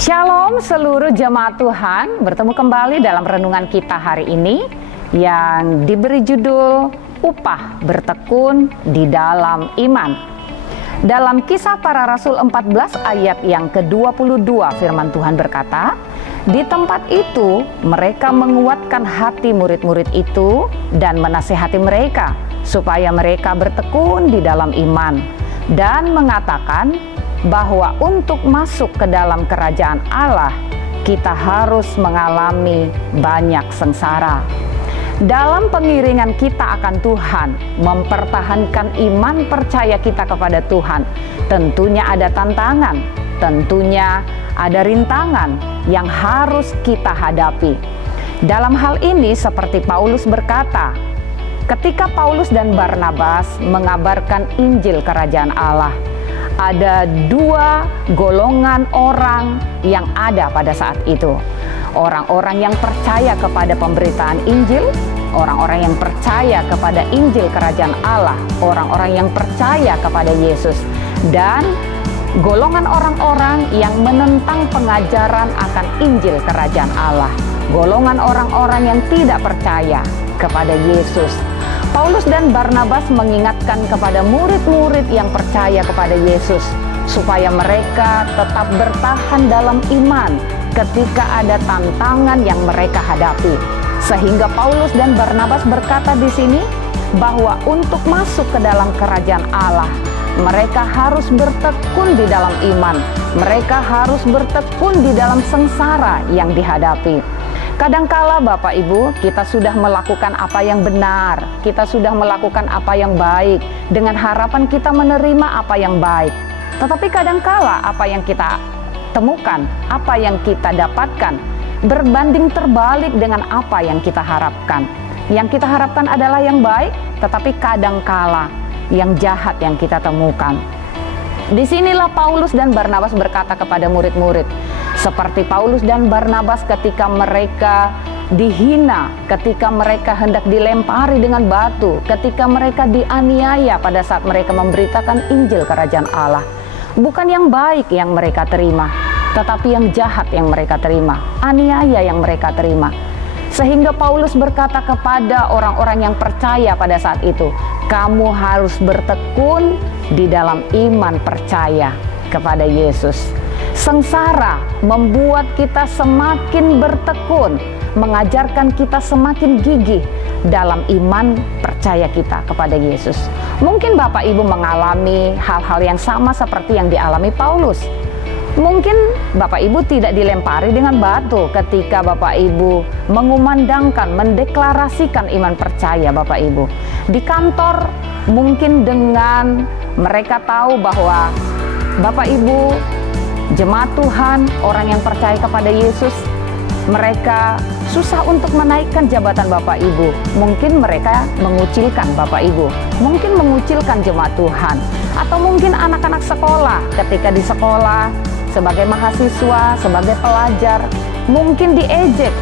Shalom seluruh jemaat Tuhan, bertemu kembali dalam renungan kita hari ini yang diberi judul Upah Bertekun di Dalam Iman. Dalam Kisah Para Rasul 14 ayat yang ke-22 firman Tuhan berkata, di tempat itu mereka menguatkan hati murid-murid itu dan menasihati mereka supaya mereka bertekun di dalam iman dan mengatakan bahwa untuk masuk ke dalam kerajaan Allah kita harus mengalami banyak sengsara. Dalam pengiringan kita akan Tuhan, mempertahankan iman percaya kita kepada Tuhan, tentunya ada tantangan, tentunya ada rintangan yang harus kita hadapi. Dalam hal ini seperti Paulus berkata, ketika Paulus dan Barnabas mengabarkan Injil Kerajaan Allah, ada dua golongan orang yang ada pada saat itu. Orang-orang yang percaya kepada pemberitaan Injil, orang-orang yang percaya kepada Injil Kerajaan Allah, orang-orang yang percaya kepada Yesus, dan golongan orang-orang yang menentang pengajaran akan Injil Kerajaan Allah, golongan orang-orang yang tidak percaya kepada Yesus. Paulus dan Barnabas mengingatkan kepada murid-murid yang percaya kepada Yesus supaya mereka tetap bertahan dalam iman ketika ada tantangan yang mereka hadapi. Sehingga Paulus dan Barnabas berkata di sini bahwa untuk masuk ke dalam kerajaan Allah, mereka harus bertekun di dalam iman, mereka harus bertekun di dalam sengsara yang dihadapi. Kadangkala Bapak Ibu, kita sudah melakukan apa yang benar, kita sudah melakukan apa yang baik, dengan harapan kita menerima apa yang baik. Tetapi kadangkala apa yang kita temukan, apa yang kita dapatkan, berbanding terbalik dengan apa yang kita harapkan. Yang kita harapkan adalah yang baik, tetapi kadangkala yang jahat yang kita temukan. Disinilah Paulus dan Barnabas berkata kepada murid-murid, seperti Paulus dan Barnabas ketika mereka dihina, ketika mereka hendak dilempari dengan batu, ketika mereka dianiaya pada saat mereka memberitakan Injil Kerajaan Allah. Bukan yang baik yang mereka terima, tetapi yang jahat yang mereka terima, aniaya yang mereka terima. Sehingga Paulus berkata kepada orang-orang yang percaya pada saat itu, kamu harus bertekun di dalam iman percaya kepada Yesus. Sengsara membuat kita semakin bertekun, mengajarkan kita semakin gigih dalam iman percaya kita kepada Yesus. Mungkin Bapak Ibu mengalami hal-hal yang sama seperti yang dialami Paulus. Mungkin Bapak Ibu tidak dilempari dengan batu ketika Bapak Ibu mengumandangkan, mendeklarasikan iman percaya Bapak Ibu. Di kantor mungkin dengan mereka tahu bahwa Bapak Ibu jemaat Tuhan, orang yang percaya kepada Yesus, mereka susah untuk menaikkan jabatan Bapak Ibu. Mungkin mereka mengucilkan Bapak Ibu, mungkin mengucilkan jemaat Tuhan. Atau mungkin anak-anak sekolah ketika di sekolah, sebagai mahasiswa, sebagai pelajar, mungkin diejek.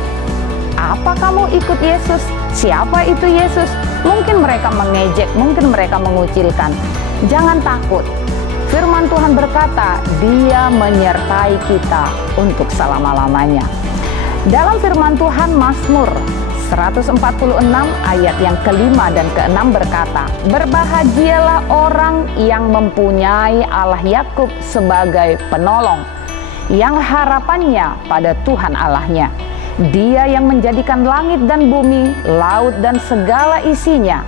Apa kamu ikut Yesus? Siapa itu Yesus? Mungkin mereka mengejek, mungkin mereka mengucilkan. Jangan takut. Firman Tuhan berkata, Dia menyertai kita untuk selama-lamanya. Dalam firman Tuhan Mazmur 146 ayat yang kelima dan keenam berkata, berbahagialah orang yang mempunyai Allah Yakub sebagai penolong, yang harapannya pada Tuhan Allahnya. Dia yang menjadikan langit dan bumi, laut dan segala isinya,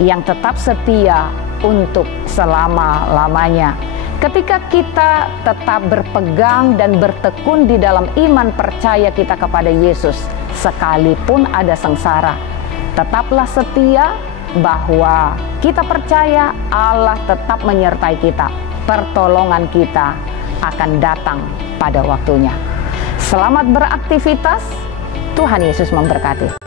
yang tetap setia untuk selama-lamanya. Ketika kita tetap berpegang dan bertekun di dalam iman percaya kita kepada Yesus, sekalipun ada sengsara, tetaplah setia bahwa kita percaya Allah tetap menyertai kita. Pertolongan kita akan datang pada waktunya. Selamat beraktivitas, Tuhan Yesus memberkati.